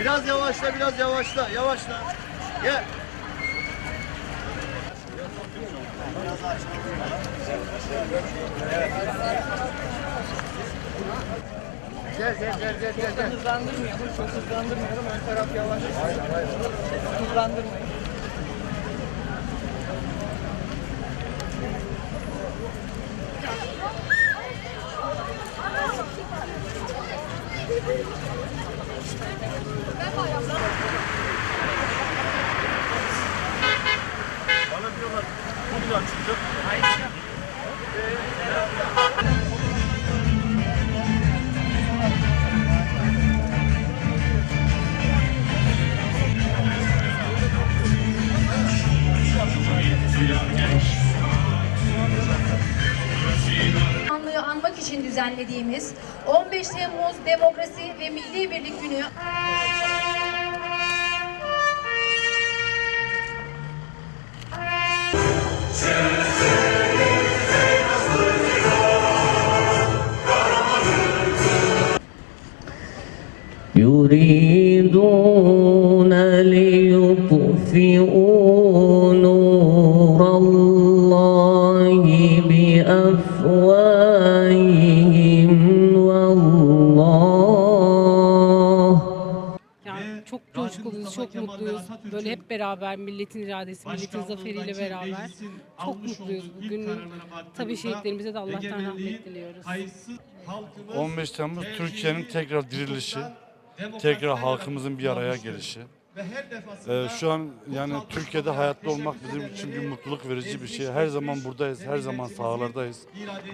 Biraz yavaşla, biraz yavaşla, yavaşla. Gel. Gel, gel, gel, gel, gel. Hızlandırmıyorum, çok hızlandırmıyorum. Ön taraf yavaş. Hızlandırmayın. Bana diyorlar, bugün açılacak. Anlığı anmak için düzenlediğimiz 15 Temmuz Demokrasi ve Milli Birlik Günü يريدون coşkuluyuz, çok mutluyuz. Böyle hep beraber milletin iradesi, milletin zaferiyle beraber. Çok mutluyuz bugün. Tabii şehitlerimize de Allah'tan rahmet diliyoruz. 15 Temmuz Türkiye'nin tekrar dirilişi, tekrar halkımızın bir araya gelişi. Ee, şu an yani Türkiye'de hayatta olmak bizim için bir mutluluk verici bir şey. Her zaman buradayız, her zaman sahalardayız.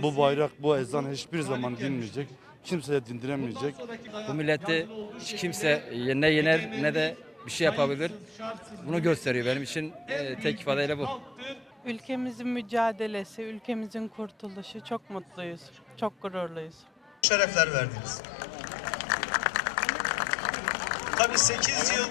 Bu bayrak, bu ezan hiçbir zaman dinmeyecek. Kimse de dindiremeyecek. Bu milleti hiç kimse ne yener ne de bir şey yapabilir. Bunu gösteriyor benim için e, tek ifadeyle bu. Ülkemizin mücadelesi, ülkemizin kurtuluşu çok mutluyuz. Çok gururluyuz. Şerefler verdiniz. Tabii 8 yıl